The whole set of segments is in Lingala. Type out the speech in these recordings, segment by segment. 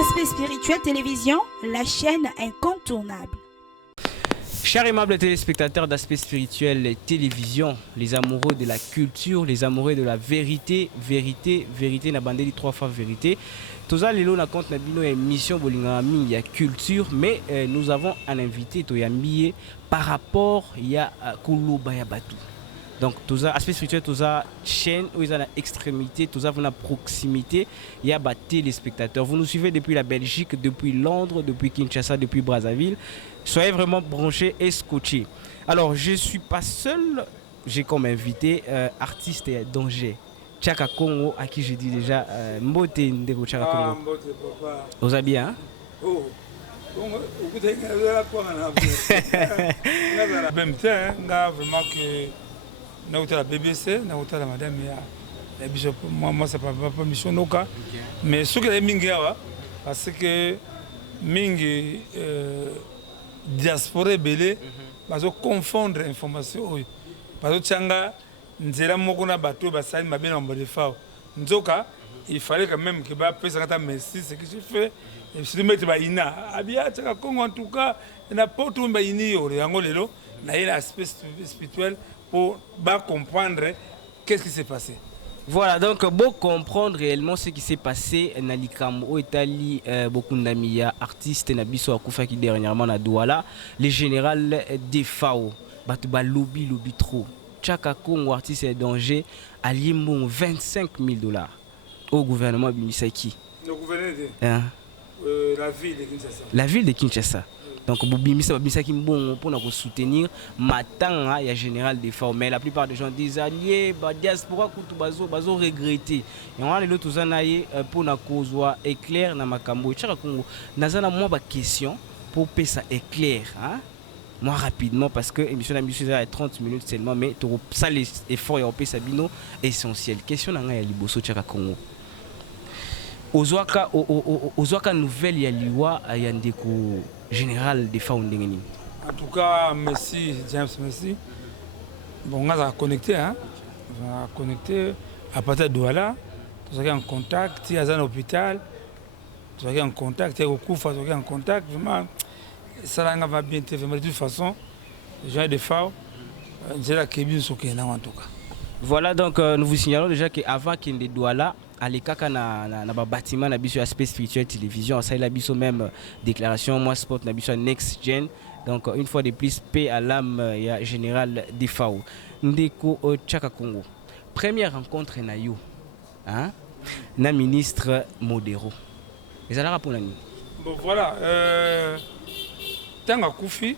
Aspect spirituel télévision, la chaîne incontournable. Chers aimables téléspectateurs d'Aspect Spirituel Télévision, les amoureux de la culture, les amoureux de la vérité, na bandeli 3 fois vérité. Toza lelo na compte na bino émission bolinga mingi ya culture, mais nous avons un invité toyambié par rapport ya koloba ya batu. Donc toza aspect spirituel toza chaîne où ils ont l'extrémité, toza vona proximité, il y a des téléspectateurs. Vous nous suivez depuis la Belgique, depuis Londres, depuis Kinshasa, depuis Brazzaville. Soyez vraiment branchés et scotchés. Alors, je ne suis pas seul. J'ai comme invité artiste danger. Tchaka Congo, à qui j'ai dit déjà Mbote Ndeko Tchaka Congo. Mbote, papa. Vous allez bien? Oh. Même temps, vraiment que nous la BBC, nous la madame moi c'est pas mission noka, mais ce que les mingi parce que mingi diaspora belé bazo confondre information oyo bazo tchanga nzela moko na bato basali mabena mbode fao nzoka il fallait quand même que ba pesa kata merci ce que je fais et si mettre ba ina abia tchaka Congo en tout cas na poto ba ini yo yango lelo na il aspect spirituel pour ba comprendre qu'est-ce qui s'est passé. Voilà, donc pour comprendre réellement ce qui s'est passé na likambo etali beaucoup d'amia artistes na biso akufa ki dernièrement na Douala, le général Defao batu ba lobby trop. Tchaka Congo artiste et danger allié mon $25,000 au gouvernement Bimisaki. Le gouvernement hein? La ville de Kinshasa. La ville de Kinshasa. Donc Bimisa qui bon pour nous soutenir matanga ya général Defao, mais la plupart des gens disent alliés ba diaspora kutu bazo regretter. Et on a les autres anaye pour na kozwa éclair na makambo Tchaka Congo. Nazana moi ba question pour payer ça éclair hein. Moi rapidement parce que émission à 30 minutes seulement, mais tu ça les efforts et on paye sabino essentiel. Question na ya liboso Tchaka Congo. Ozwaka nouvelle ya liwa ya ndeko général Defao ndengeni. En tout cas, merci James, merci. Bon, on a connecté, hein. On a connecté à partir de Douala. Nous sommes en contact, il y a un hôpital. Nous sommes en contact, il y a Koufa, nous sommes en contact. Vraiment, ça va bien. De toute façon, les gens de Defao, j'ai la cabine sur Kenya en tout cas. Voilà, donc nous vous signalons déjà qu'avant qu'il y ait Douala, à l'écart na bâtiment na biso aspect spirituel télévision ça il a biso même déclaration moi sport na biso next gen donc une fois de plus paix à l'âme ya général Defao ndeko Tchaka Congo première rencontre na yo hein na ministre Modero et ça la pour nani bon voilà tanga Koufi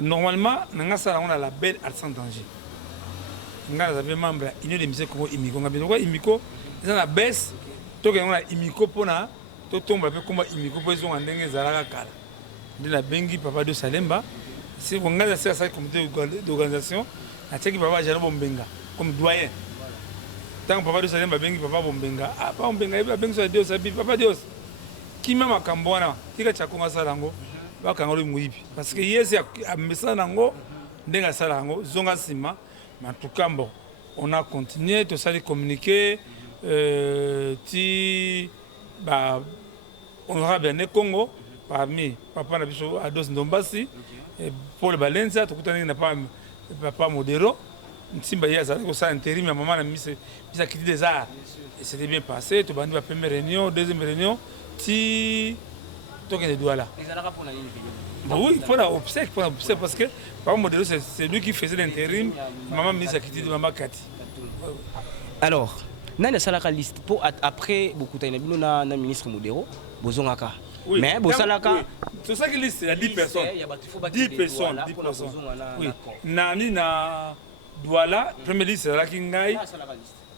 normalement nga sala on a la belle artisan danger nga avez membre union des musiciens Congo imiko nga bien imiko ils ont la baisse, donc on a imiko pona, to tombe peu comme imiko pour ils ont ndenge zalaka kala. De la bengi papa de Salemba, c'est on a ça comité d'organisation, a tcheki papa Jano Bombenga comme doyen. Tant papa de Salemba bengi papa Bombenga, ah papa Bombenga il bengi so Dios abi papa Dios. Qui même à Kambona, qui ka chakonga salango, ba kangolo muibi parce que yes a message nango ndenga salango zonga sima, mais en tout cas bon, on a continué tout ça de communiquer. Honorable ne Congo parmi papa na biso Ados Ndombasi et Paul Balenza tukutana na papa Modero Nsimba yaza ko ça intérim ya maman na mise quitté des arts et c'était bien passé to bandi ba première réunion deuxième réunion ti toke de Douala. Ezalaka pour nani oui, pour la obsèque parce que papa Modero c'est lui qui faisait l'intérim maman mise quitté de maman Kati. Alors nani salaka liste pour après beaucoup de na ministre Modero bozongaka oui, mais bosalaka oui. C'est ça qui liste il y a 10 personnes 10 personnes oui nani na Douala première liste là qui ngai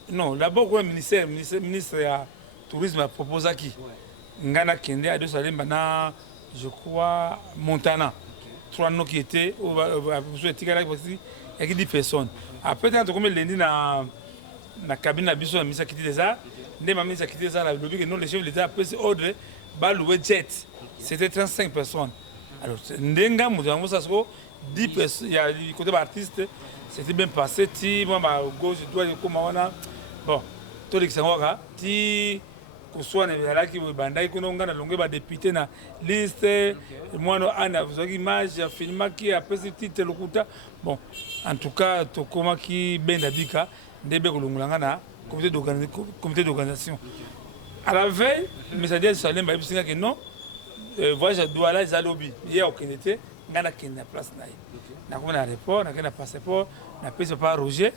non d'abord le ministre ya tourisme a proposé qui ngana kende à deux Salemba na je crois Montana trois noms qui étaient au il y a 10 personnes après tant comme lundi na cabine na biso na misa kiti des arts ndé ma misa kiti des arts la lobby que non les chefs de l'État après ordre ba louer jet c'était 35 personnes alors ndenga mutango ça so 10 personnes il y a côté artiste c'était bien passé ti moi ba gauche droite comme on a bon to l'exemple ti koswana ezalaki ebandaki kuna nga na longo badepute na liste mwana ana azwaki image afilmaki apesi titre lokuta bon en tout cas tokomaki benda bika nde be kolongola nga na comité d'organisation à la veille mesadi ya Salem bayebisingaki non voyage à Douala eza lobi ye okende te nga nakende na place na ye nakomi na aéroport nakende na passeport napesi papa Roger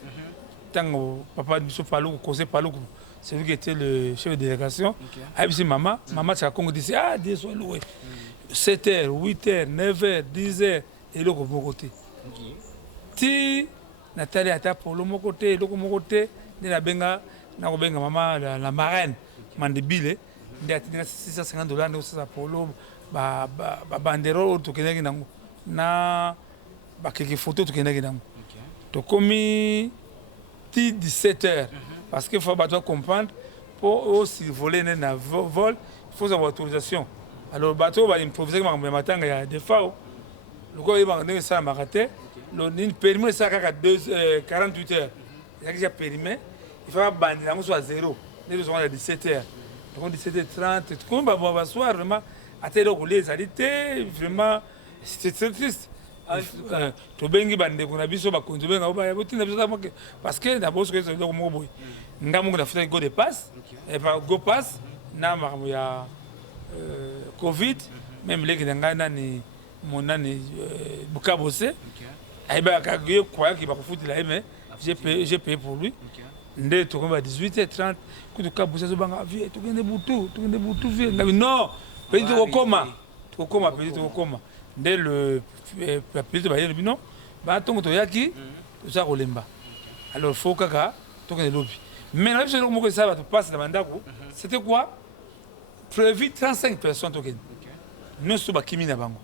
tango papa biso Paluku conseil Paluku c'est lui qui était le chef de délégation. Okay. Puis maman, c'est à Congo dit ah, 10 soirs loué. 7h, 8h, 9h, 10h et l'autre mon côté. Ti Nathalie a tapé pour le mon côté, l'autre mon côté, na benga maman la marraine mandebile, ndi atina $650 ndo ça pour le ba bandero to kenaki nango na ba quelques photos to kenaki nango. To komi ti 17h. Parce qu'il faut comprendre, pour aussi voler un vol, il faut avoir autorisation. Alors le bateau va improviser comme le matin, il y a des fois. Le gars il va donner ça à m'arrêter. Le permis ça à 48 heures. Il y a déjà permis. Il faut bander là, on soit à 0. Nous sommes à 17h. Donc 17h30. Comme on va soir vraiment à tel heure les alités vraiment c'est très triste. To bengi bande kuna biso ba konzo benga ba botina biso parce que d'abord ce que c'est donc mo boy ngamu na futa go de passe et pas go passe na ma ya covid même les ngana ni monani bukabose ay ba ka go kwa ki ba futa la mais j'ai payé pour lui ndé to comme 18h30 kutu kabuse zo banga vie to kende butu vie ngabi non petit to koma petit to koma dès le petit baye le non ba tongo to yaki to sa kolemba alors faut kaka to kende lobi mais la chose que ça va te passer dans mandako c'était quoi prévu 35 personnes to kende nous sommes kimi na bango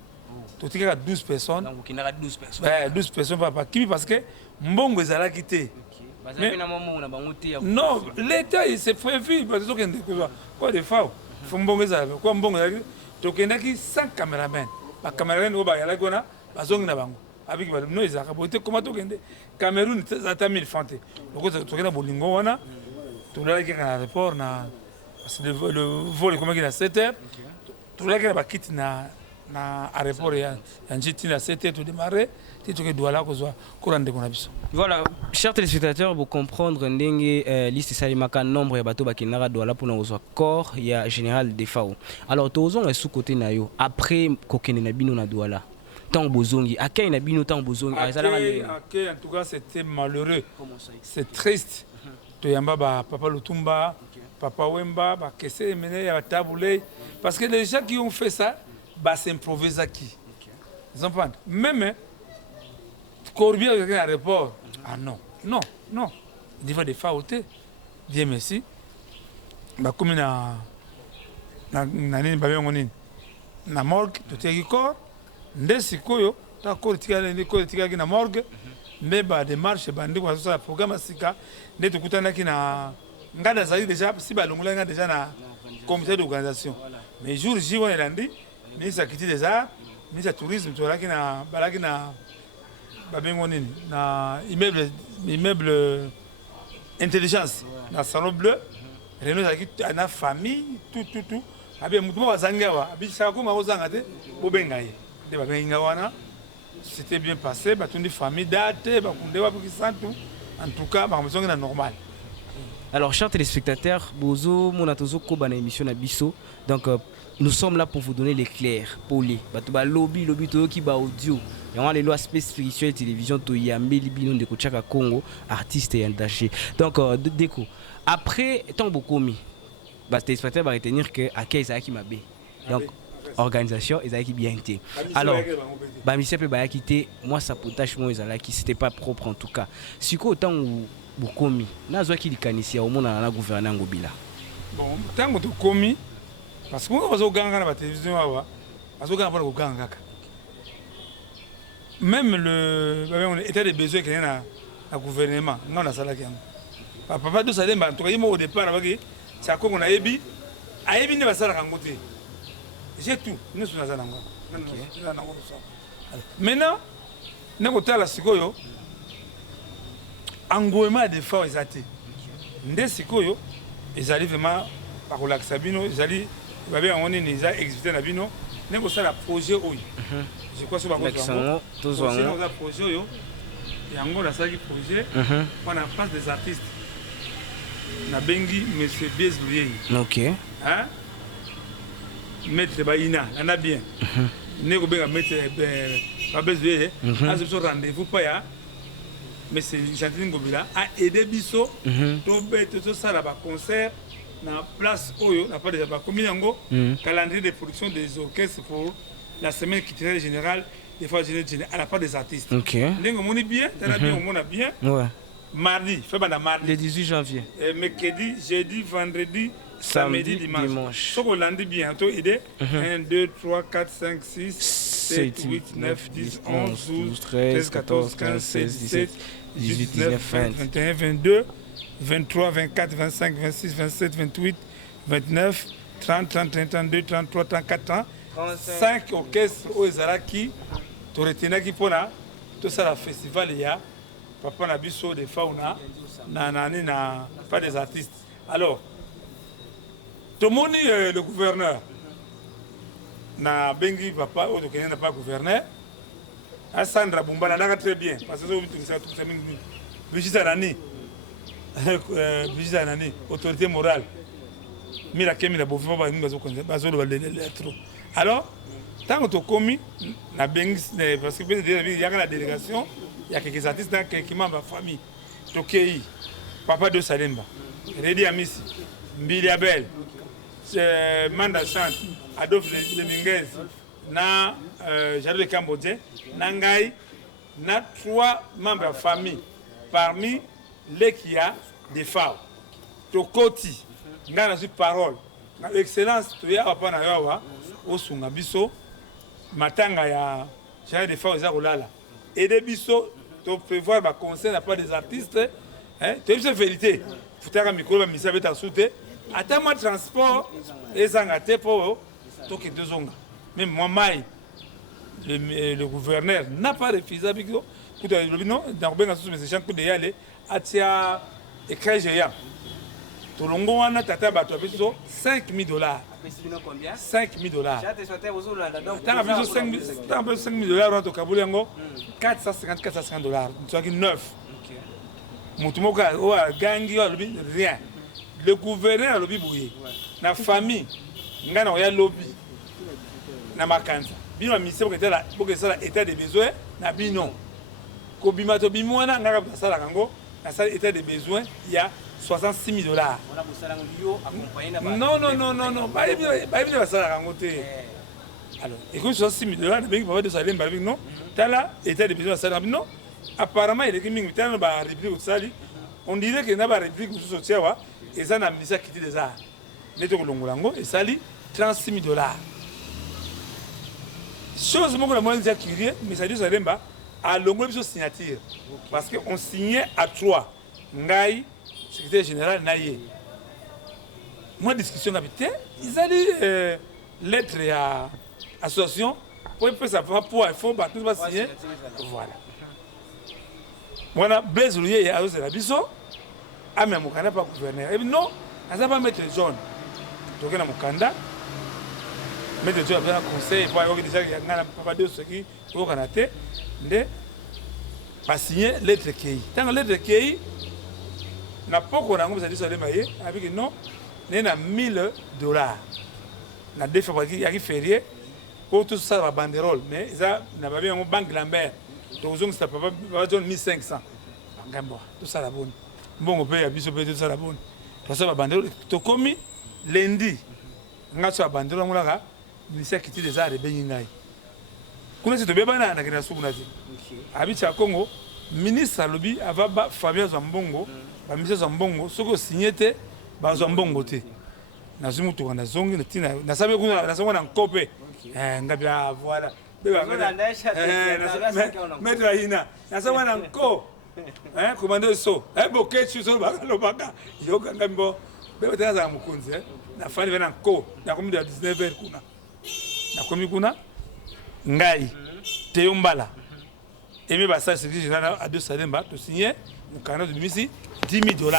to tika 12 personnes donc qui n'a 12 personnes 12 personnes pas kimi parce que mbongo ezala kité non l'état il s'est prévu parce que kende quoi de faux faut mbongo ezala quoi mbongo to kende ki 100 caméramans ba Cameroun au bayala gona bazong na bango avec ba no ezaka bote comment to kende Cameroun zata 1000 francs donc to kenda bolingo wana to la ki na aéroport na parce que le vol comment qu'il a 7h to la ki ba kit na aéroport ya njiti na 7h to démarrer ti to ke Douala ko zo ko rande kona biso. Voilà, chers téléspectateurs, vous comprendre ndenge liste salimaka nombre ya bato bakinara Douala pour nous corps ya général Defao. Alors tozon est sous côté na yo après kokene na bino na Douala. Tant bozongi, akay na bino tant bozongi. Akay en tout cas c'était malheureux. C'est triste. To yamba ba papa Lutumba, papa Wemba, ba kese mené ya taboulé parce que les gens qui ont fait ça ba s'improviser qui. Ils ont même Corbier avec un aéroport. Ah non, non, non. Il faut des fautes. Dieu merci. Bah comme na nini ba ngoni na morgue tout est corps. Ndesi koyo ta corps tika na morgue. Mais ba démarche bandi kwa ça programme sika nde tukutana ki na ngada zali déjà si ba longola ngada déjà na comité d'organisation. Mais jour J on est lundi, ministre quitté des arts, ministre tourisme to la na balaki na babengoni na immeuble intelligence na salon bleu Renault zaki na famille tout abi mutu bazangawa abi sako mazanga te bobengaye de babenga wana c'était bien passé batundi famille date bakundewa bikisantu en tout cas bakamsonga na normal. Alors chers téléspectateurs, bozo monatozo ko bana émission na biso. Donc nous sommes là pour vous donner l'éclair poli batuba lobby to ki ba audio yango les lois spéciales télévision to yambeli bino de kochaka Congo artiste et danger. Donc déco après tant bokomi ba téléspectateurs va retenir que akay ça qui mabe. Donc organisation ezaki bien été. Alors ba misepe ba yakité moi sabotage moi ezala qui c'était pas propre en tout cas. Siko tant bokomi nazo ki likanisia au mona na gouvernement ngobila. Bon tant to komi parce que on va au ganga na télévision awa parce que on va au ganga même le état de besoin qu'il y a na gouvernement non na sala kiango papa do salemba en tout cas il au départ avec ça comme on a ebi ne va sala kangote j'ai tout nous sommes na nango maintenant nako tala sikoyo engouement de fois ezate nde sikoyo ezali vraiment bakolakisa bino ezali babe yango nini eza exécuté na bino ndenge kosala projet oyo je crois so bakoza projet oyo yango nasalaki projet mpona place des artistes nabengi monsieur Bies Luyei ok maître Baïna nana bien ndenge kobenga maître Bies Luyei azo biso rendez-vous pa ya monsieur Gentile Ngobila a aidé biso tosala baconcert na place oyo na pas déjà bakomi yango calendrier de production des orchestres pour la semaine culturelle générale des fois à la part des artistes. Ok. Ndenge moni bien, t'as bien, on a bien. Ouais. Mardi, fait pas mardi. Le 18 janvier. Mercredi, jeudi, vendredi, samedi, dimanche. Sauf qu'on l'a dit bientôt, idée. 1, 2, 3, 4, 5, 6, 7, 8, 9, 10, 11, 12, 13, 14, 15, 16, 17, 18, 19, 20, 21, 22, 23, 24, 25, 26, 27, 28, 29, 30, 31, 32, 33, 34 ans. 5 orchestres au Ezaraki, tu retiens qui pour tout ça la festival il y a papa na biso de fauna na pas des artistes. Alors tout le monde le gouverneur na bengi papa au donc n'a pas gouverneur à Sandra Bumba n'a très bien parce que ça tout ça Brigitte Anani Brigitte Anani autorité morale mira kemi bofu ba bazo trop. Alors, tant que tu as commis, parce que il y a la délégation, il y a quelques artistes qui membres de la famille. Tokei, Papa de Salemba, Redi Amissi, Mbili Abel, Manda Chante, Adolphe Leminguez, na Jadot Cambodge, Nangai, na 3 membres de la famille, parmi les qui a des femmes. Tokoti, Ngana sur parole, l'excellence, tu as pas na yawa. Osunga biso matanga ya j'ai des fois za kolala et de biso to prévoir ba concert n'a pas des artistes tu es vérité futaka mikolo ba misa beta soute atama transport ezanga te po to ke dezonga même moi mai le gouverneur n'a pas refusé biko kuta lobino dans benga sous mes gens ku de yale atia écran géant to longo wana tata bato biso $5,000 $5,000. Tant que $5,000 au Kabulango, $450. Tu as 9. Moutumoka, Gangi, rien. Le gouverneur a lobby bouillé. La famille, Ngana a lobby. Na makanza. Bino mission pour que ça état de besoin, na bino. Kobimato bimwana, ngara sala kango, na sala état de besoin, il y a $66,000. Non. Alors, écoute, $66,000, le papa de Salim Balvin, non. Tala était de besoin de Salim, non. Apparemment, il est qui m'invite à réplique au Sali. On dirait qu'il n'y a pas de réplique au Sotiawa, et ça n'a pas mis à quitter des arts. Neto Longolango et Sali, $36,000. Chose que la moyenne déjà criée, mais ça dit Salimba, à Longo de signature. Parce qu'on signait à 3. Ngai, secrétaire général Naye. Moi, discussion habitée, ils allaient lettre à association pour savoir pour il faut tout va signer. Voilà. Voilà, Blaise Louye et Aos de la Bisso, à même Mokanda pas gouverneur. Et non, elle n'a pas mettre jaune. Donc, elle a Mokanda. Mettre jaune après un conseil, pour avoir déjà pas de ce qui au Canada, de pas signer lettre KI. Tant que lettre KI, na poko na ngomza diso lemaye avec non na $1,000 na deux fois qui a férié pour tout ça la banderole mais ça na ba bien banque Lambert donc on ça papa va donner 1,500 ngambo tout ça la bonne bon pe ya biso pe tout ça la bonne parce que la banderole to komi lundi ngaso la banderole ngulaka ministère qui des arts benyi ngai kuna se to be bana na kina sukuna ti abicha Congo ministre lobi ava Fabien Zambongo ba ministre Zambongo soko signé te ba Zambongo te na zumu to na zongi na tina na sabe kuna na zongo na nkope ngabia voilà mettre aina na sabe na nko commandeur so boke tu so ba lo baka yo ngambo be tena za mukunzi na fani bena nko na komi de 19h kuna na komi kuna ngai teyombala et bah ça c'est à 2 Salemba to signer mon canal de misi $10,000.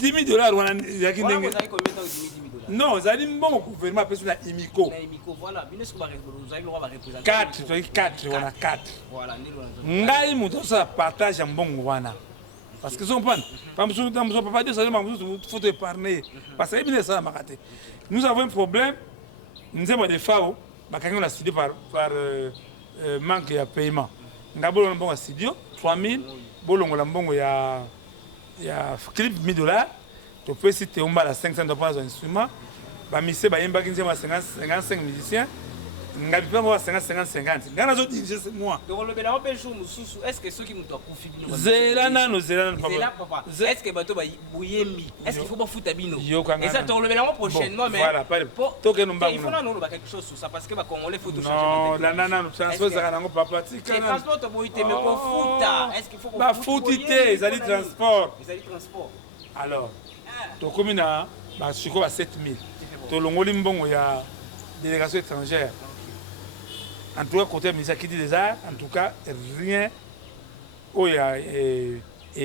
10 000 dollars wana ezalaki Voilà, ndenge vous avez combien de temps 10 000 dollars? non ezali mbongo gouvernement apesi na imiko Na Imiko, voilà. Binesco va vous avez le droit de représenter. 4 toki 4 wana 4 Voilà, ndilo nazo. ngai moto osala partage ya mbongo wana parce que sompane pamoso papa Dieu salema mosusu faut épargner parce que ebine esalamaka te nous avons un problème nzembo de fao bakangi na studio par manque ya paiement nga bolonga mbongo ya studio 3000 bolongola mbongo ya clip 1000 dollars topesi te ombala 500 dollars za instrument bamise bayembaki nzembo ya 55 musiciens ngabi mpe ngo 50 nga nazodirige ce mois Donc le bénéfice peut jouer mususu. Est-ce que ceux qui m'ont confie bino? zela nano papa. Est-ce que bato ba bouyembi? Est-ce qu'il faut pas foutre bino? Et ça donc le bénéfice prochainement mais voilà pas toke no mbangu il faut nous quelque chose sur ça parce que ba congolais faut tout non changer. la nana transport za nango papa tika Les transports to boyite mais ko futa. Est-ce qu'il faut ba futite ezali transport ezali transport. alors tokomi na ba siko ba 7000 tolongoli mbongo ya délégation étrangère. En tout cas, côté ministère qui dit des arts, en tout cas, rien. Oh, il y a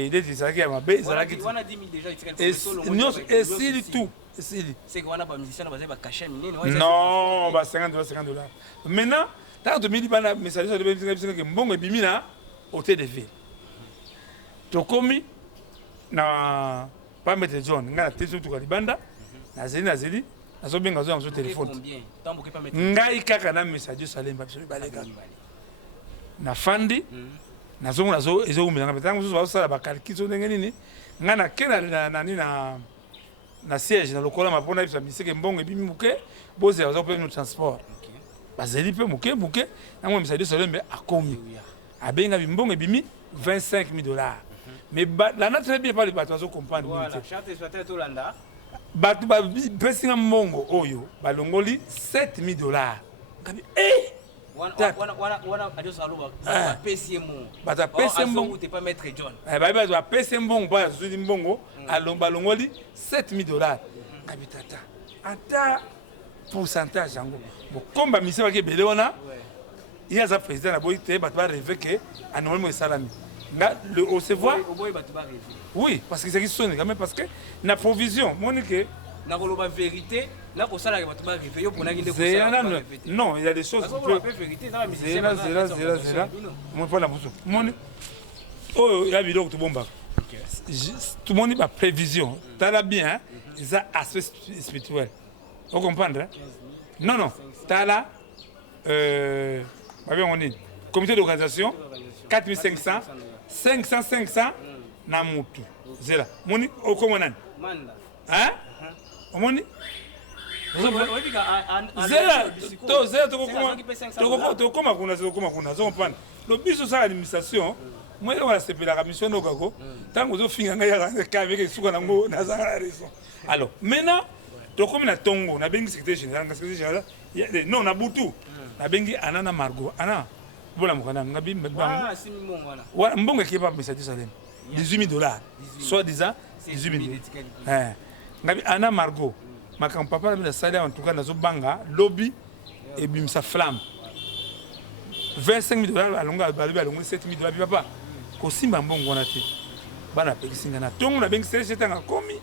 des qui a ma bête. On a 10 000 déjà. Et c'est tout. C'est qu'on a pas musicien, on va cacher mine. Non, bah 50 $. Maintenant, tant que tu me dis pas la message, ça devait dire que bon et bimina au TDV. Tu commis na pas mettre John, on a testé tout le banda. Nazeli. Nazo benga zo sur téléphone. Ngai kaka na message salemba biso balega. Na fandi nazo ezo umela ngabetango zo basala bakalkizo ndenge nini. Ngana kena na siège na lokola mapona biso miseke mbongo ebimi muke boze azo pe no transport. Bazeli pe muke na mo message salemba akomi. Abenga bimbongo ebimi 25 000 $. Mais la na très bien pas les bateaux zo comprendre. Voilà, charte soit to landa. Batu ba pesinga mbongo oyo balongoli 7 000 $. Kabi wana adio saloba ba pesi mo bata pesi mbongo te pas mettre John ba pesi mbongo ba zuli mbongo balongoli 7 000 $. Kabi tata ata pourcentage yango bokomba mise ba ke belé wana il y a za président na boyi te batu ba rêver que anomali mo salami nga le recevoir oui parce que c'est qui sonne quand même parce que na provision monique na koloba vérité na ko sala ke batu ba rêver yo pona kinde ko sala non il y a des choses qui peut vérité dans la musique zéro mon pas la bousou mon oh ya vidéo tout bomba tout le monde a prévision t'as bien ça aspect spirituel vous comprendre non t'as là on est comité d'organisation 4500 500 na mutu zela moni okomo nani hein omoni zela to zela to koma kuna zo mpana lo biso sa administration moi on a sepela la mission nokako tango zo finga ngai ka avec suka nango na za raison alors maintenant to komi na tongo na bengi secrétaire général non na butu na bengi anana margot ana voilà mokana ngabi voilà mbongo qui pas message salem 18 000 $, soit disant 18 000 ngabi ana margot makam papa na salaire en tout cas nazo banga lobby et bimsa flamme 25 000 $ alonga alonga 7 000 $, papa ko simba mbongo wana te bana pekisinga na tongo na bengi serge tanga komi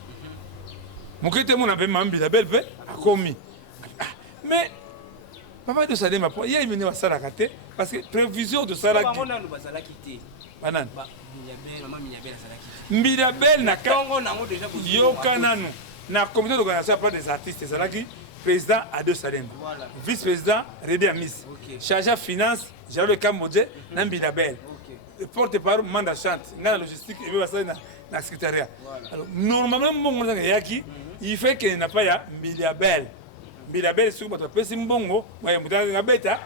mokete mona be mambila belpe akomi mais papa de Salema, il y a une kate parce que prévision de Salaki. Banan. Mbidabel na Yokananu. Na comité d'organisation pas des artistes Salaki, président Ado Salema. Vice-président Redé Amis. Chargé finance, Jalo Kamodje, Nambidabel. Porte-parole Manda Chante, na logistique et na secrétariat. Alors normalement mon yaki, il fait qu'il n'a pas ya Mbidabel. Mbidabel sur votre pesi mbongo moi mutanga beta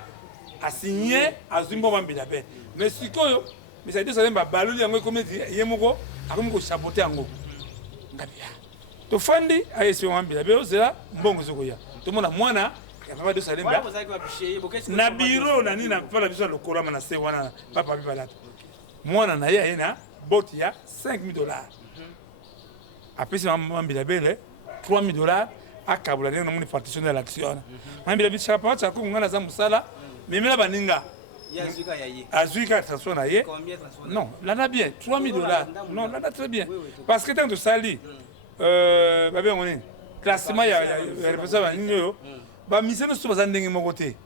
a signé azimbo Mbidabel mais sikoyo mais ça dit ça ba baloli yango comme yemoko akomi ko saboter yango ngabia to fandi ayesi Mbidabel ozela mbongo zokoya to mona mwana ya papa de Salemba na biro na nini na pala biso lokolo na se wana papa bibalata mwana na ye na boti ya 5 000 $. Apesi Mbidabel 3 000 $. Akabula na moni partition de l'action ambila bicha pa cha ko ngana za musala memela baninga yazuka yaye azuka transport na ye non là na bien 3 000 $. Non là très bien parce que tant de sali babe yango nini classement ya responsable nini oyo bamisio nyonso baza ndenge moko te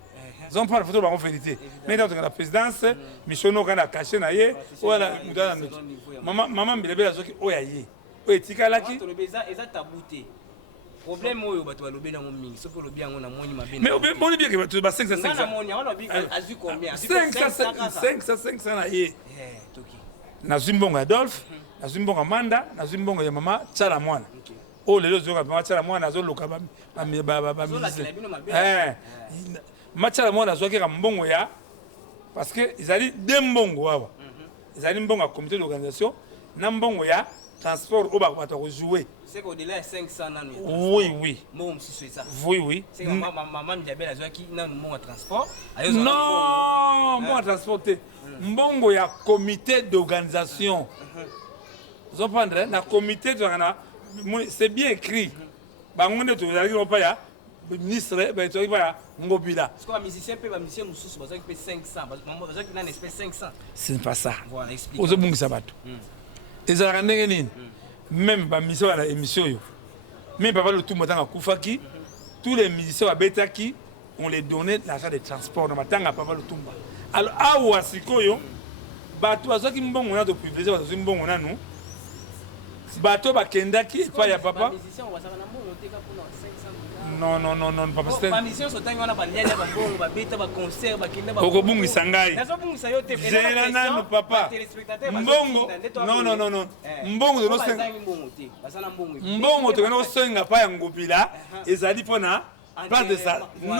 zon prendre photo bango vérité mais ntango toka na présidence mission no kana caché na ye oyo moto aza ndoki mama mbilebele azwaki oyo aye oyo etikalaki eza tabu te problème oyo bato balobeli yango mingi soki olobi yango namoni mabe mais boni bien ke bato ba 500 na ye nazwi mbongo ya Adolphe nazwi mbongo ya Manda nazwi mbongo ya mama Tchala mwana oyo lelo ozoyoka mama Tchala mwana azoluka bamusicien mama Tchala mwana azwaki ka mbongo ya parce que ezali de mbongo awa ezali mbongo ya comité d'organisation na mbongo ya transport oyo bato bakozouer. C'est qu'au-delà de 500 ans, oui. Bon, c'est ça. Oui. C'est que maman Diabel a dit qu'il y a un transport. Non, moi transporté. Mbongo ya comité d'organisation. Vous comprenez? Na comité c'est bien écrit. Bangonde to yali ko pa ya ministre ba to ya ngobila. Parce que les musiciens peuvent musicien mususu baza qui paye 500, baza qui na espèce 500. C'est pas ça. Voilà, explique. Ozo bungisa bato. Ezala ndenge nini? Même ba mission à la émission yo. Même papa le tout matanga kufaki, tous les musiciens à Betaki, on les donnait l'argent de transport na matanga papa le tumba. Alors awa sikoyo bato azaki mbongo na to privilégier bato mbongo na nous. Bato bakendaki pa ya papa. Non, papa c'est ba mission so tangi wana ba liala ba bongo ba beta ba concert ba kenda ba okobungisa ngai zela nano papa mbongo non mbongo no senga mbongo to no senga pa ya ngobila ezali pona place de ça non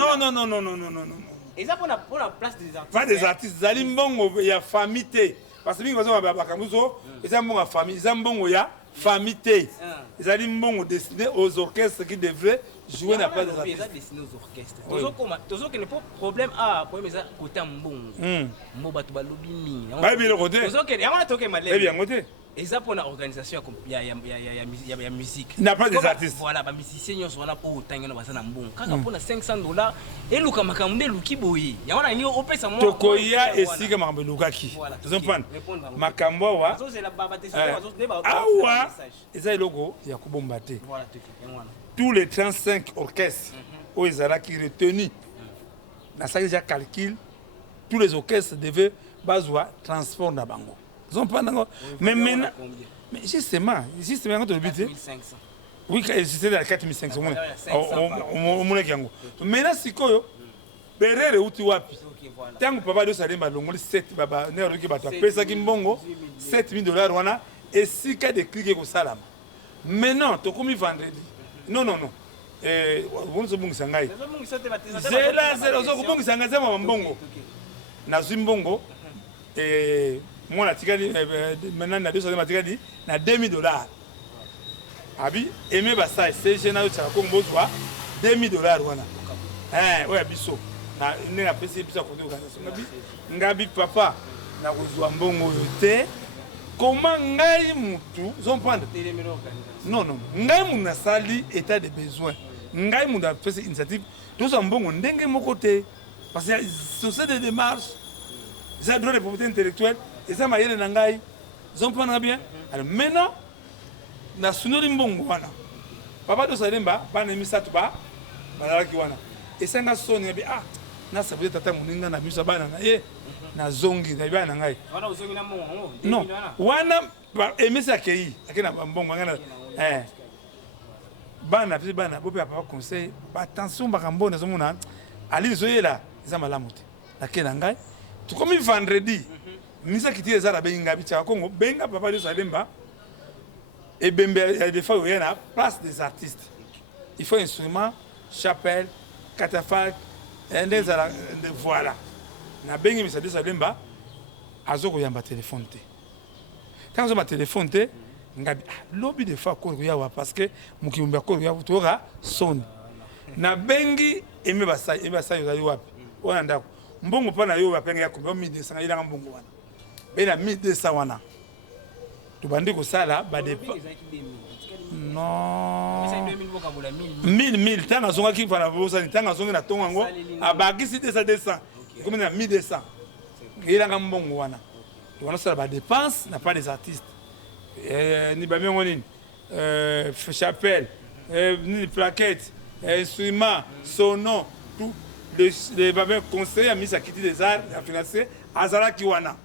eza pona place des artistes pas des artistes ezali mbongo ya famille te parce que bingo bazo ba bakambuzo eza mbongo ya famille eza mbongo ya famille te ezali mbongo destiné aux orchestres qui devraient jouer na place des artistes. Destiné aux orchestres. Toujours que le problème problème est côté mbongo. Mbo bato balobi mi. Ba bien le côté. Toujours que yango na toke malé. Bien côté. Eza pour la organisation ya musique. N'a pas des artistes. Voilà, ba musiciens nyonso wana po otanga na basa na mbongo. Kaka pour na $500 eluka makambe luki boyi. Yango na nyo opesa mo. Tokoya esika makambe lukaki. Vous comprenez? Makambo wa. Awa. Eza eloko ya kubomba te. Voilà, toke. Tous les 35 orchestres où ils ont retenu, dans ça déjà calcul, tous les orchestres devaient baser transport dans Bango. Ils ont pas d'accord. Mais maintenant, mais justement quand on le but, oui, c'était dans 4500. Maintenant, si quoi, berere uti wapi. Tango papa de Salimba longoli 7 baba ne roki bato pesa kimbongo $7,000 wana et si ka de cliquer ko salama. Maintenant, to komi vendredi. Non. Vous ne bungisa ngai. Zela zo kubungisa ngai zema mbongo. Na zimbongo moi tikali maintenant na 200 tikali na $2,000. Abi aimé basa CG na ucha ko mbozwa $2,000 wana. Oya biso. Na nina pesi bisa ko organisation ngabi papa na kozwa mbongo yote. Comment ngai mutu zompanda non ngai muna sali état de besoin ngai muna fait cette initiative tous en bon ndenge moko te parce que société de démarche ça droit de propriété intellectuelle et ça mayele na ngai zompanda bien alors maintenant na sunori mbongo wana papa do salemba bana misatu ba balaki wana et ça nga soni bi na sabuye tata muninga na biso bana na ye na zongi na bana ngai wana uzongi na mbongo non wana emisa kei akina mbongo ngana bana pisi bana bope papa conseil ba attention bakambo na zomuna ali zoyela za malamu te akena ngai tu komi vendredi misa kiti ezara benga bicha Kongo benga papa de Salemba et bembe des fois il y a place des artistes il faut instrument chapelle catafalque voilà na bengi misa de Salemba azoko yamba téléphone te quand je ma téléphone te ngabi lobby de fois ko yawa parce que mukimba ko yawa toka son na bengi eme basa yo wapi wana ndako mbongo pa na yo bapenga ya kumba 1200 ila mbongo wana bena 1200 wana tubandi ko sala ba de non 1000 tanga zonga ki fana bosa tanga zonga na tongo abakisi 200 comme na 1200 ila mbongo wana on a ça ba dépense n'a pas les artistes ni ba mengo nini chapelle, plaquettes, instruments, sonos, tout. Les conseillers mis à quitter les arts, à financer, Azara Kiwana.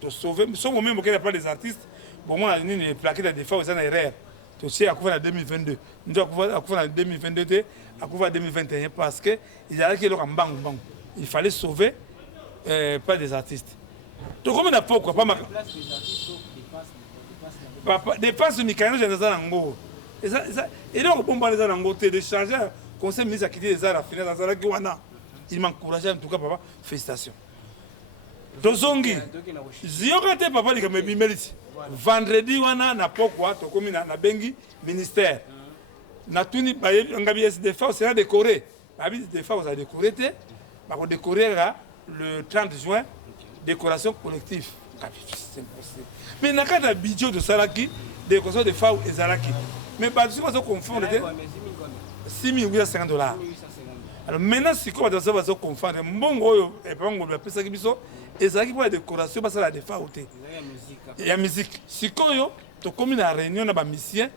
Pour sauver, sauf même qu'il n'y a pas des artistes, bon, moi, les plaquettes des fois, ils ont erreur. Tu sais, à quoi en 2022, nous avons en 2022, à quoi en 2021, parce que il y a qui en bang. Il fallait sauver pas des artistes. Donc, comment on a pourquoi pas ma. Dépasse le mécanisme de Zanango. Et donc, on va les Zanango, télécharger, conseil ministre à quitter les arts, à finir dans Azara Kiwana. Il m'encourageait en tout cas, papa. Félicitations. Dozongi, Ziokate papa di kame bimeliti. Vendredi wana na pokwa to komi na bengi ministère. Na tuni ba ngabi SDF c'est décoré. Ba bi SDF ça décoré té. Ba ko décorer le 30 juin décoration collective. C'est impossible. Mais na kata budget de Salaki décoration de Fao et Zalaki. Mais pas si on se confondre $6,850. Alors maintenant si comment ça va se confondre mbongo et pas ngolo la pesa kibiso et ça qui pour la décoration parce que la défa ôté il y a musique si quand yo to comme une réunion na ba musicien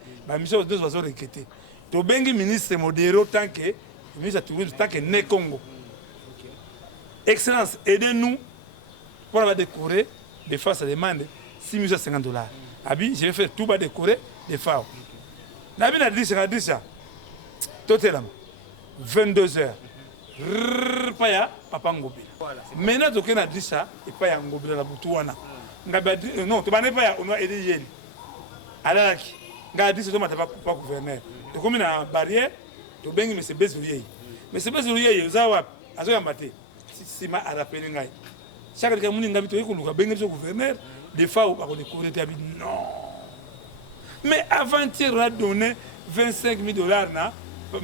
deux oiseaux requêtés to bengi ministre modéré tant que ministre tourisme tant que né Congo excellence aidez-nous pour la décorer des fois ça demande $6,850 abi je vais faire tout ba décorer des fois na bien a dit ça totalement 22h. Paya papa ngobila. Maintenant to kena dit ça et paya ngobila la butuana. Ngabi non to bane paya on va aider yeli. Alaki. Ngabi dit ça to pas gouverneur. To comme na barrière to bengi mais c'est bezoulier. Mais c'est bezoulier zawa azo yambate. Si ma a rappelé ngai. Chaque fois muni ngabi to yekuluka bengi so gouverneur des fois pas ko décorer tabi non. Mais avant-hier on a donné $25,000 na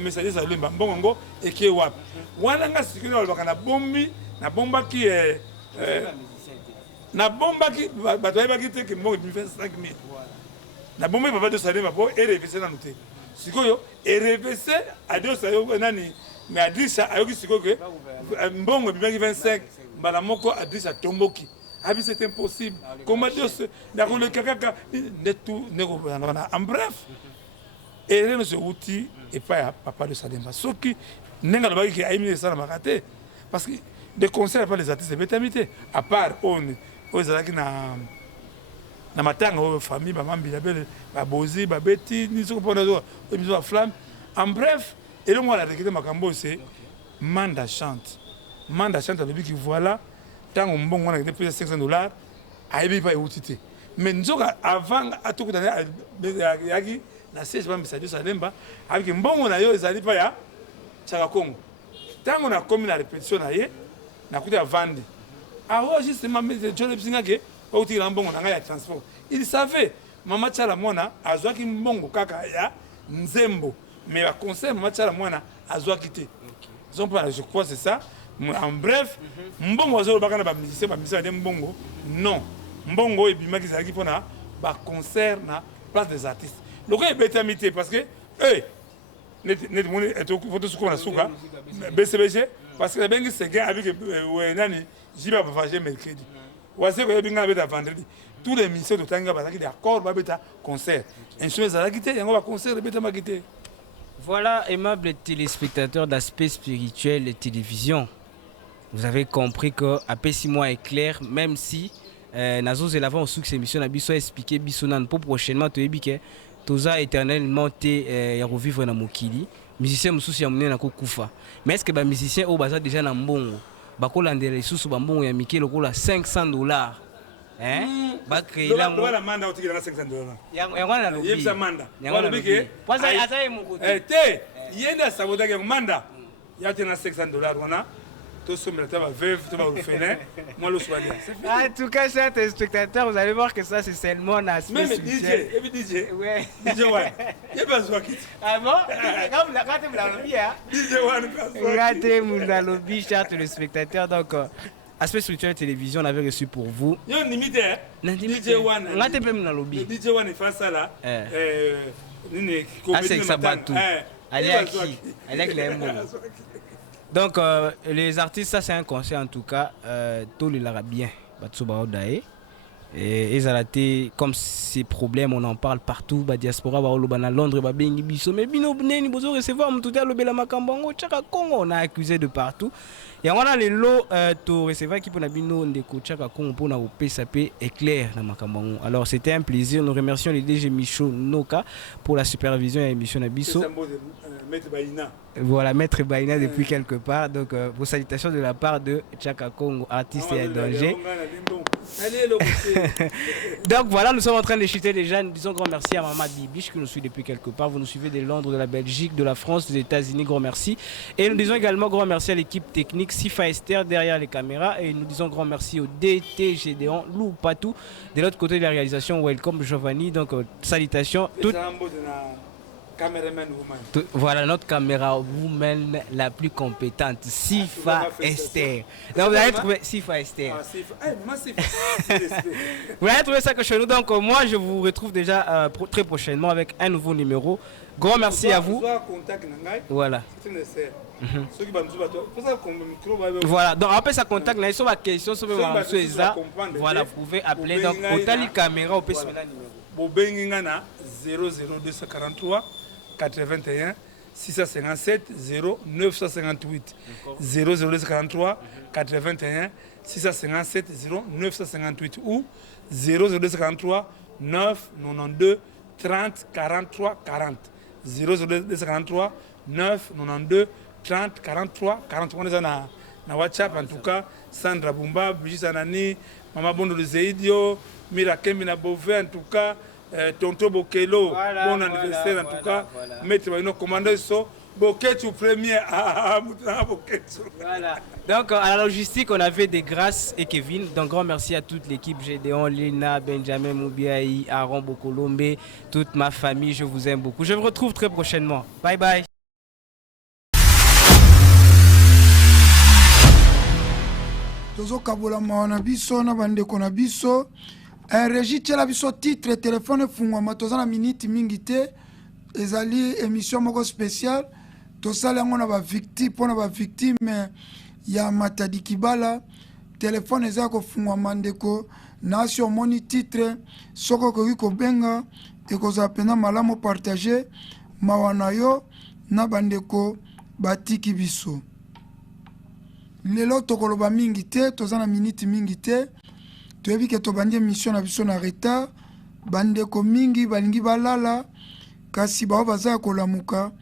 messager ça lui mbongo et qui wap wana nga sikino ba kana bombi na bomba ki na bomba ki bato ba ki te ki mbongo $25,000 na bomba papa de salimba bo et reverser na noté sikoyo et reverser à deux sayo nani mais Adrissa ayoki sikoyo que mbongo bimaki 25 mbala moko Adrissa tomboki abi c'est impossible comment Dieu na ko le kaka netu nego en bref et rien ne se outil et pas papa de Sademba. Ce qui n'est pas le qui a émis ça dans parce que des concerts pas les artistes de bétamité à part on aux alaki na matanga aux famille ba mambi la belle ba bozi ba beti ni ce qu'on peut dire flamme en bref et le moi la réalité makambo c'est Manda chante avec qui voilà tant on bon on a depuis $500 a émis pas outité mais nous avant à tout yaki na siège ba message Salemba avec mbongo na yo ezali pa ya Chaka Congo tango na komi na répétition na ye na kuta vendre aho justement mais je le pinga ke au tira mbongo na ya transport il savait mama Chala mwana azwaki mbongo kaka ya nzembo mais la concert mama Chala mwana azwaki te ils pas je crois c'est ça en bref mbongo azo bakana ba musicien de mbongo non mbongo ebimaki zaki pona ba concert na place des artistes. Le cas est bétamité parce que eux, BCBG, parce que les Bengi se gagnent avec Nani, j'y vais partager mercredi. Voici que les Bengi avaient vendredi. Tous les ministères de Tanga vont être d'accord, vont être concert. Un chose à la quitter, il y a un concert de Bétamagité. Voilà, aimables téléspectateurs d'aspect spirituel et télévision. Vous avez compris que après 6 mois est clair, même si Nazo Zelava au succès émission a bien expliqué, bien pour prochainement, tu es bien. Toza éternellement te ya revivre na mokili musicien mususu ya munene na kokufa mais est-ce que ba musicien o baza déjà na mbongo bakolandela lisusu ba mbongo ya mike lokola $500 hein ba créer la la manda otikela na $500 ya ngwana lobi yebisa manda ngwana lobi kwanza azaye mukote te yenda sabota ke manda ya tena $600 wana tout ce milieu va veuve, tout va orphelin, moi le soir. En tout cas, chers téléspectateurs, vous allez voir que ça c'est seulement un aspect spirituel. Même DJ, ouais. DJ ouais. Il y a pas besoin quitte. Ah bon? Quand vous ratez mon lobby, hein? DJ ouais, ratez mon lobby, chers téléspectateurs. Donc, aspect spirituel télévision, on avait reçu pour vous. Il y a une limite, hein? DJ one. Ratez pas mon lobby. DJ one, il fait ça là. Ah, c'est que ça bat tout. Allez à qui? Allez avec les mots. Donc, les artistes, ça c'est un conseil en tout cas, tout le lara bien. et Zalaté, comme ces problèmes, on en parle partout. Bah, diaspora, bah, à Londres, bah, bengi biso. Mais bino, bneni, bozo recevoir, tout à l'heure, la Makambango, Tchaka Congo, on a accusé de partout. Et on a les lots, to recevoir qui peut na bino, ndeko Tchaka Congo, pour na PSAP éclair na Makambango. Alors, c'était un plaisir. Nous remercions les DG Michaud Noka pour la supervision et l'émission Nabiso. Maître Baïna. Voilà, Maître Baïna depuis quelque part. Donc, vos salutations de la part de Tchaka Congo, artiste et danger. Donc voilà, nous sommes en train de chuter déjà. Nous disons grand merci à Mamad Bibiche qui nous suit depuis quelque part. Vous nous suivez de Londres, de la Belgique, de la France, des États-Unis. Grand merci. Et nous disons également grand merci à l'équipe technique Sifa Esther derrière les caméras. Et nous disons grand merci au DT Gédéon Lou Patou. De l'autre côté de la réalisation, welcome Giovanni. Donc salutations. Voilà notre caméra woman la plus compétente, Sifa Esther. Donc vous allez trouver Sifa Esther. Vous allez trouver ça que chez nous. Donc moi je vous retrouve déjà très prochainement avec un nouveau numéro. Grand merci à vous. Voilà. Voilà, donc après ça contact, là, sur la question, sur voilà, vous pouvez appeler. Donc autant les caméras, on peut se mettre numéro. 00243 81 657 0958 00243 81 657 0958 ou 00243 992 30 43 40 00243 992 30 43 40. On est na WhatsApp en tout cas. Sandra Bumba, Brigitte Anani, Maman Bondo de Zeidio, Mira Kemina Bové en tout cas. Tonto Bokelo, voilà, bon anniversaire en tout cas. Voilà. Maître Baino, commandeur so, Boketu premier à Boketu. Voilà. Donc à la logistique, on avait des grâces et Kevin. Donc grand merci à toute l'équipe, Gédéon, Lina, Benjamin Moubiaï, Aaron Bokolombe, toute ma famille, je vous aime beaucoup. Je vous retrouve très prochainement. Bye bye. Tozo kabola mawana biso na bandeko na biso. Registre la biso titre téléphone fungwa matoza na minute mingi te ezali émission moko spéciale tosala yango na ba victime pona ba victime ya Matadi Kibala téléphone eza ko fungwa mandeko na si omoni titre soko ko ko benga e ko zapena malamu partager mawana yo na bandeko batiki biso lelo tokoloba mingi te toza na minute mingi te. Tu as vu que tu as une mission na biso na retard bandeko mingi balingi balala kasi bao baza kolamuka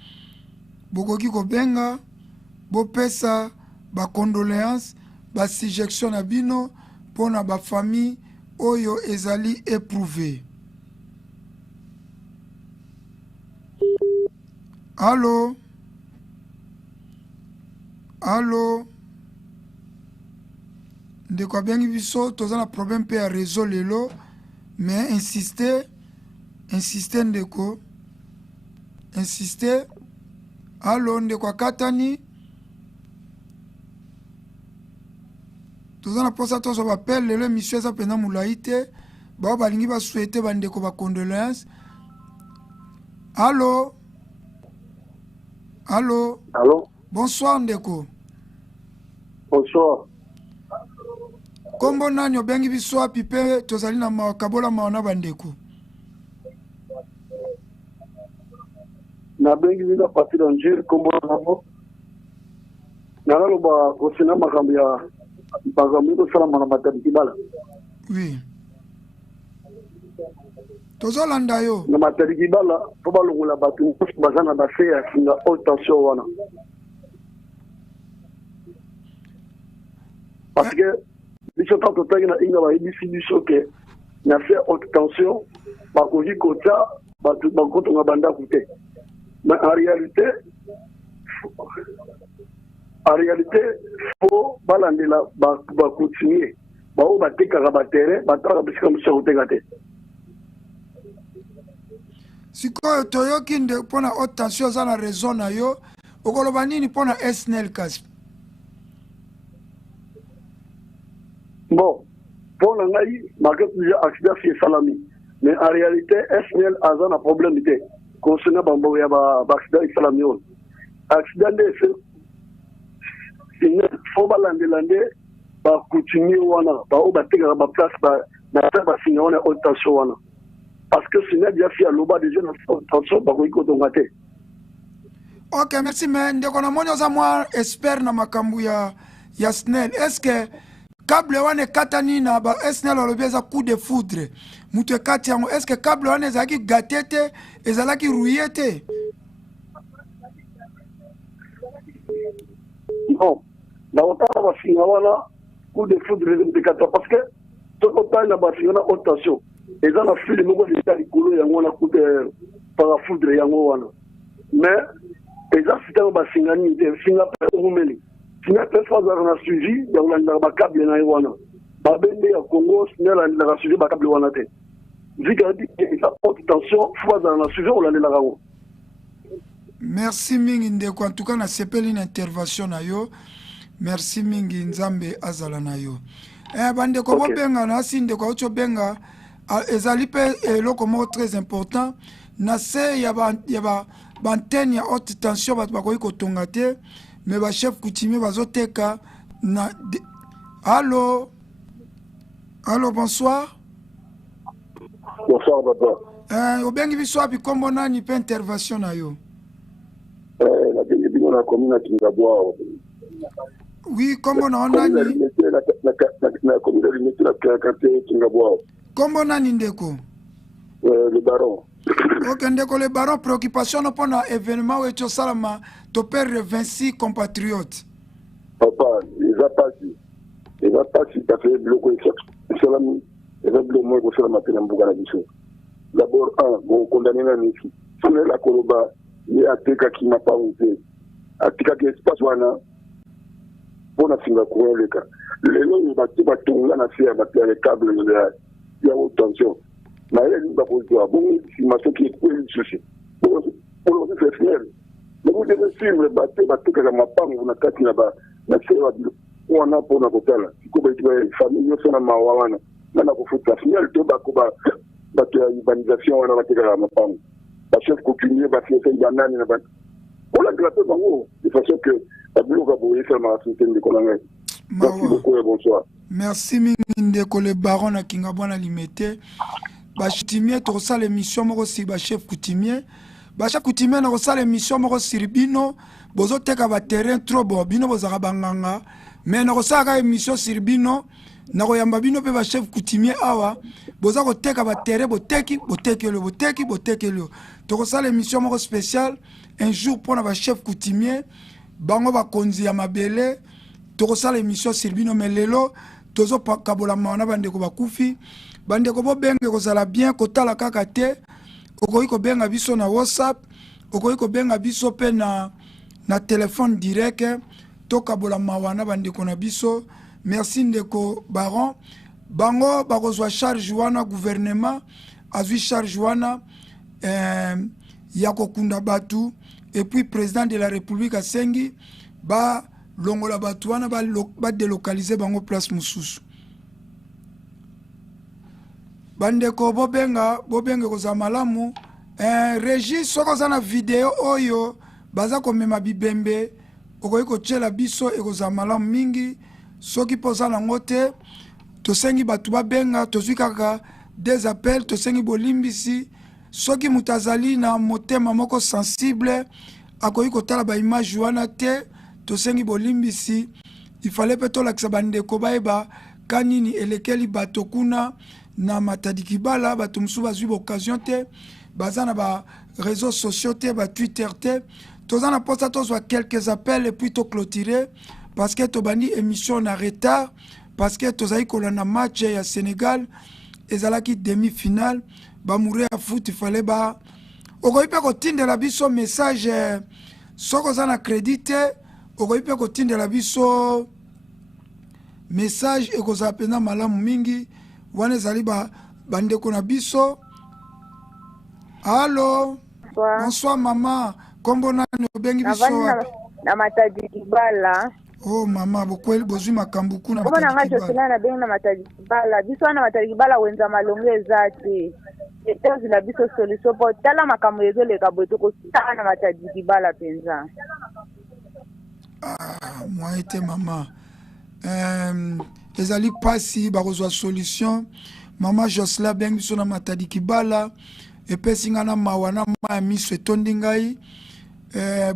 bokoki ko benga bo pesa ba condoléances ba suggestion na bino pona ba famille oyo ezali éprouvé. Allô? Allô? De quoi bien biso toza na problème pe à réseau lelo mais insister ndeko insister. Allo ndeko katani toza na posa tozo appel lelo émission eza pena mulaite ba balingi ba souhaiter bandeko ba condoléances. Allô? Allô? Allô? Bonsoir ndeko. Bonsoir. Kombo nani obengi biso api pe tozali na makabola maona bandeko. Na bengi bina pati danger kombo namo. Na lalo ba kosina makambo ya makambo ko sala mana Matadi Kibala. Oui. Tozolanda yo. Na Matadi Kibala po ba longola batu bazana ba fe ya kinga haute tension wana. Parce que biso tant que na inga ba ibisi biso ke na fait haute tension ba koji kota ba koto nga banda kute. Mais en réalité faut balandela ba continuer ba o ba tekaka ba terrain ba tara bisika muso kotekate. Sikoyo toyoki nde pona haute tension za na raison na yo okoloba nini pona SNEL Kasp. Bon, pour l'angaï, malgré plusieurs accidents chez Salami. Mais en réalité, SNL a un problème. Concernant Bambo, il y a un accident chez Salami. Accident de il faut pas l'andelander, continuer, on a pas place, na ta ba singa wana haute tension wana parce que sinon dia fi aloba déjà na haute tension ba ko tonga te. Ok, merci mais ndeko na moni oza mwa expert na makambu ya SNEL. Est-ce que câble wana katani na ba SNEL alobi eza coup de foudre mutu ekati yango, est-ce que câble wana ezalaki gâté te ezalaki rouillé te? Non, na otala ba singa wana coup de foudre de kata parce que to otala na ba singa na haute tension eza na fili moko de likolo yango na coup de parafoudre yango wana mais eza sitanga ba singa ni te singa pe rumeli singa pe faza na suivi ya ulanda ba câble na wana ba bende ya Congo singa na suivi ba câble wana te vika di eza haute tension faza na suivi ulanda la rango. Merci mingi ndeko, en tout cas na sepeli une intervention na yo. Merci mingi nzambe azala na yo. Bandeko bo benga na sinde ko ocho benga ezali pe eloko moko très important na se ya ba bantenne ya haute tension bat bakoki kotonga te mais ba chef coutumier bazoteka na Allô? Allô, bonsoir. Bonsoir papa. Obengi biso api kombo nani pe intervention na yo? La bengi na commune Kingaboa. Oui, kombo na nani? La commune de la quartier Kingaboa. Kombo nani ndeko? Le baron. Ok, ndeko le baron, préoccupation no pona événement où tu salama to perdre 26 compatriotes. Papa, ils a pas si t'as fait bloquer salami, ils a bloqué le salama tena mbuga na biso. D'abord bon condamné na nisi. Sonne la koloba, il a teka qui m'a pas osé. Atika que espace wana pona singa ko le ka. Lelo ni ba tonga na fia ba le câble ya haute tension. Mais elle n'est pas pour toi. Bon, si ma soeur qui est pour le souci. Pour le faire fier. Mais vous devez suivre le bateau que ma femme, vous n'avez pas là-bas. Mais c'est on a pour notre hôtel. Si vous avez une famille, vous êtes en Mawana. Maintenant, vous faites la finale, tout va battre l'urbanisation, on a battu ma femme. La chef coutumier va faire une banane. On l'a gratté dans vous. De façon que la boulot va vous faire ma centaine de colonels. Merci beaucoup et bonsoir. Merci, Mindeko, le baron na Kingabwana limité. Coutumier to ça l'émission moko si ba chef coutumier na ça l'émission moko sirbino bozo teka ba terrain trop bon bino bozaka banganga mais na ça ka émission sirbino na ko yamba bino pe ba chef coutumier awa boza ko teka ba terrain boteki lo to ça l'émission moko spécial un jour pour na ba chef coutumier bango ba konzi ya mabele to ça l'émission sirbino mais lelo tozo kabola maona bandeko bakufi bandeko bo benge kozala bien kotala kaka te okoki kobenga biso na WhatsApp okoki kobenga biso pe na téléphone direct tokabola mawana bandeko na biso. Merci ndeko baron bango bakozwa charge wana gouvernement azwi charge wana ya kokunda batu et puis président de la République asengi ba longola batu wana ba délocaliser bango place mususu. Bandeko bobenga koza malamu Régis soko za na video oyo baza komema bibembe okoki kotiela biso ekoza malamu mingi soki poza nango te tosengi batu babenga tozwi kaka des appels tosengi bolimbisi soki mutu azali na motema moko sensible akoki kotala ba image wana te tosengi bolimbisi il fallait pe tolakisa bandeko bayeba kanini elekeli bato kuna na Matadi Kibala bato musu bazwi occasion te baza na ba réseaux sociaux te ba Twitter te toza na posa tozwa quelques appels et puis to clôturer parce que tobandi émission na retard parce que tozali kolanda match ya Sénégal ezalaki demi-finale ba mourir à foot il fallait ba okoyi pe kotindela biso message soko za na crédit te okoyi pe kotindela biso message ekozala pena malamu mingi wana ezali bandeko na biso. Allô? Bonsoir maman. Kombo nani obengi biso? Na Matadi Kibala. Oh maman, bokweli bozwi makambo kuna Matadi Kibala. Kombo nanga josela na bengi na Matadi Kibala. Biso na Matadi Kibala wenza malongo ezate. Etozi na biso solution po tala makambo ezoleka boto ko sala na Matadi Kibala penza. Moi ete maman. Ezali pasi bakozwa solution Mama Josla bengi biso na Matadi Kibala epesi nga na mawa na ma miso etondi ngai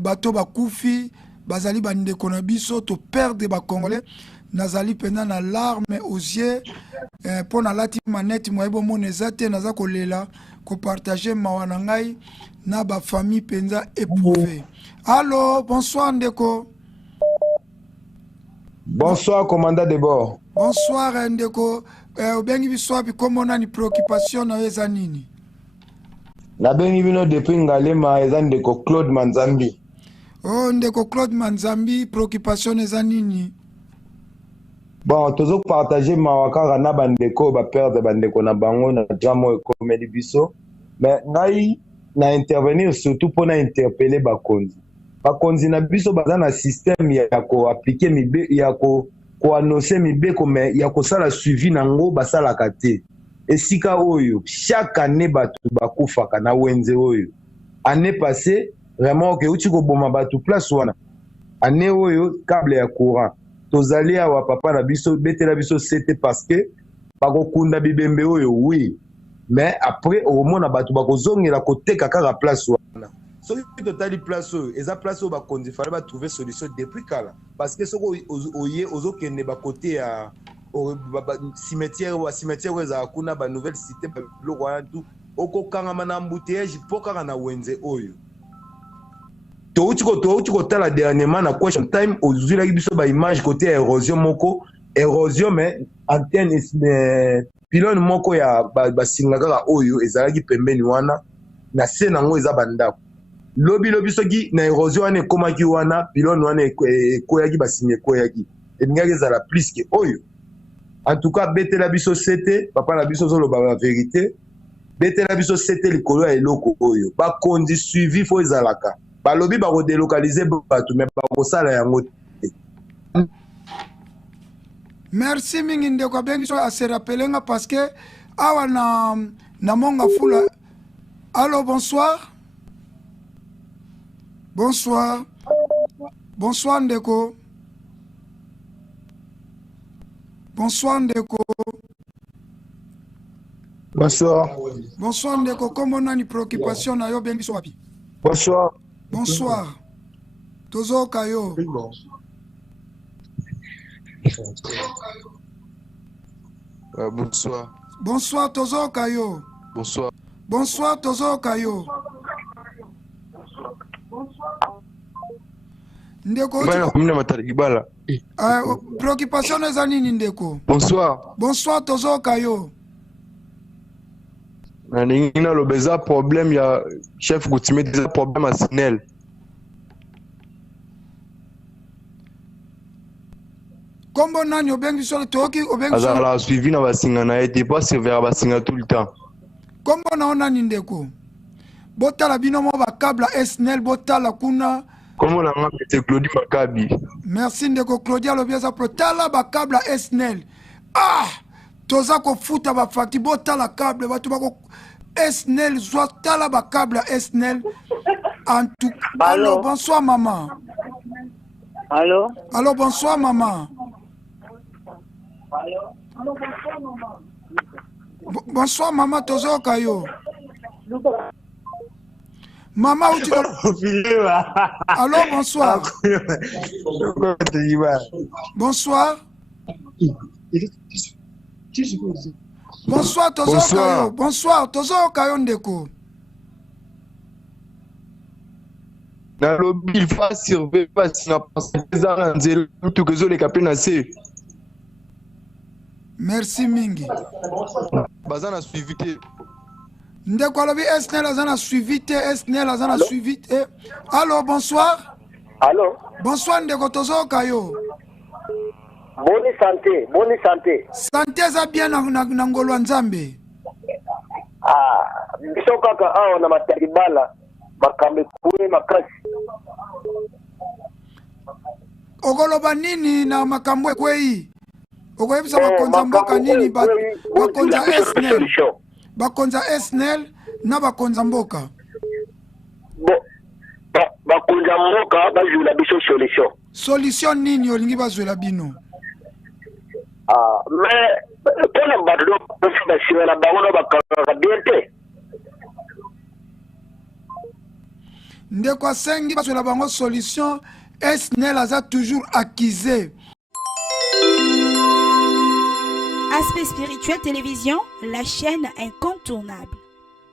bato bakufi bazali bandeko na biso to perdre ba congolais nazali pena na larme aux yeux pour na lati manette moyebo moneza te naza kolela ko partager mawa na ngai na ba famille penza éprouvé. Allô, bonsoir ndeko. Bonsoir commandant de bord. Bonsoir ndeko. Obengi biso api komona ni préoccupation na eza nini? Na bengi bino depuis Ngalema eza ndeko Claude Manzambi. Oh ndeko Claude Manzambi, préoccupation eza nini? Bon, tozo partager mawaka na bandeko ba perdre bandeko na bango na drama ekomeli biso. Mais ngai na intervenir surtout pour na interpeller bakonzi. Bakonzi na biso baza na système ya ko appliquer mibe ya ko annoncer mibeko mais ya ko sala suivi nango basala kate. Esika oyo chaque année batu bakufaka na wenze oyo. Année passée vraiment que uti ko boma batu place wana. Année oyo câble ya courant. Tozali awa papa na biso betela biso c'était parce que bakokunda bibembe oyo oui. Mais après au moment na batu bakozongela koteka kaka place wana. Soki totali place oyo eza place oyo bakonzi fallait ba trouver solution depuis kala parce que soko oye ozokende ba côté ya cimetière eza kuna ba nouvelle cité ba biloko wana tout okokangama na embouteillage po kaka na wenze oyo touti kotala dernièrement na question time ozwilaki biso ba image côté érosion moko érosion mais antenne pylône moko ya basinga kaka oyo ezalaki pembeni wana na se nango eza bandako lobi soki na érosion wana ekomaki wana pylône wana ekoyaki basinga ekoyaki elingaki ezala plus que oyo. En tout cas betela biso sete papa na biso zoloba la vérité betela biso sete likolo ya eloko oyo bakonzi suivi fo ezalaka balobi bakodélocaliser bato mais bakosala yango te. Merci mingi ndeko bengi so a se rappeler nga parce que awa na monga fula. Allô, bonsoir. Bonsoir. Bonsoir ndeko. Bonsoir ndeko. Bonsoir. Bonsoir ndeko, comment on a une préoccupation na yo bengi so wapi? Bonsoir. Bonsoir. Tozo kayo. Bonsoir. Bonsoir Tozo kayo. Bonsoir. Bonsoir Tozo kayo. Ndeko. Préoccupation eza nini ndeko? Bonsoir. Bonsoir Tozo kayo. Ningina lobeza problème ya chef coutumier des problèmes à Sinel. Kombo nani obengi so toki obengi so. Azala suivi na basinga na été pas sévère basinga tout le temps. Kombo na onani ndeko. Botala bino mo ba câble SNEL botala kuna. Comment on a été Claudie Makabi. Merci ndeko Claudia lobieza protala ba câble SNEL. Ah! Toza ko futa ba facture botala câble batu bako SNEL soit tala ba câble SNEL. En tout cas. Allô, bonsoir maman. Allô? Allô, bonsoir maman. Bonsoir maman Tozo kayo. Maman où tu Allô, bonsoir. Bonsoir. Bonsoir Tozo kayo. Bonsoir Tozo kayo ndeko. Na lobby il faut surveiller parce que na passé ans nzela tout que zo les capé na C. Merci mingi. Bazana suivi te. Ndeko lobi SNEL azana suivi te, SNEL azana suivi te. Allô, bonsoir. Allô? Bonsoir ndeko Tozo kayo. Bonne santé, bonne santé. Santé za bien na ngolo nzambe. Ah, biso kaka awa na mataribala makambe kwe makasi. Ogoloba nini na makambo kwei? Ogoyebisa bakonza mboka nini bakonza SNEL? Bakonza SNEL na bakonza mboka. Bakonza mboka bazula biso solution. Solution nini olingi bazula bino? Mais mpona bato dosi basima na bango na bakalaka bien te ndeko asengi bazwela bango solution SNEL aza toujours accusé. Aspect spirituel télévision, la chaîne incontournable.